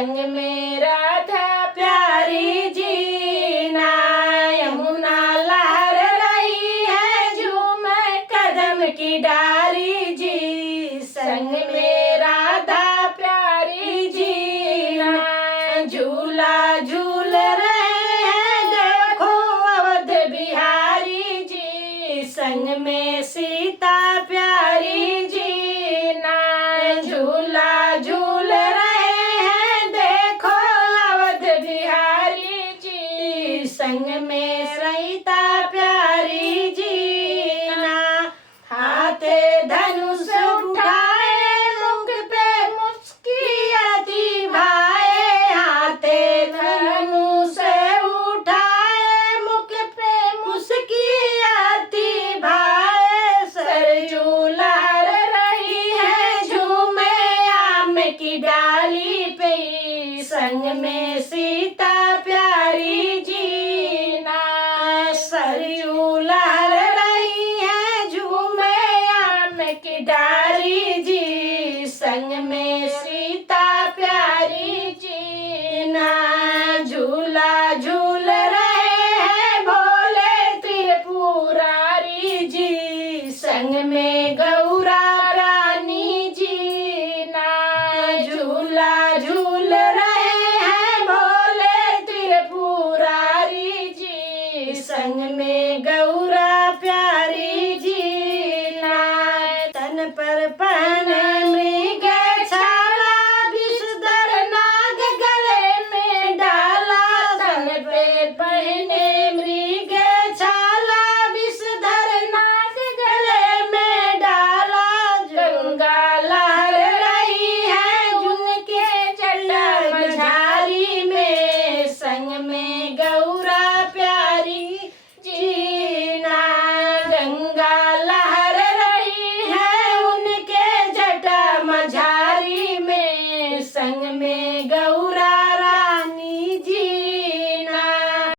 संग में राधा प्यारी जी ना यमुना लहर रही है झूम कदम की डारी जी संग में राधा प्यारी जी ना झूला झूल रहे हैं देखो अवध बिहारी जी संग में सीता प्यारी जी ना झूला झूल रहे हैं देखो अवध बिहारी जी संग में सीता प्यारी जी ना हाथे धनुष उठाए मुख पे मुस्कियाती भाए हाथे धनुष उठाए मुख पे मुस्कियाती भाए सरयू लहर रही है झूमे आम की डाली पे संग में सीता प्यारी जी ना सरयू लहर रही है झूमे आम की डाली जी संग में सीता प्यारी जी ना झूला झूल रहे हैं भोले त्रिपुरारी जी संग में गौरा रानी जी ना झूला झूल रहे हैं भोले त्रिपुरारी जी संग में गौरा प्यारी जी ना तन पर पहने मृग छाला विषधर नाग गले में डाला तन पे पहने मृग छाला विषधर नाग गले में डाला गंगा लहर रही है उनके जटा मझारी में संग में गौरा प्यारी जी ना गंगा लहर रही है उनके जटा मझारी में संग में गौ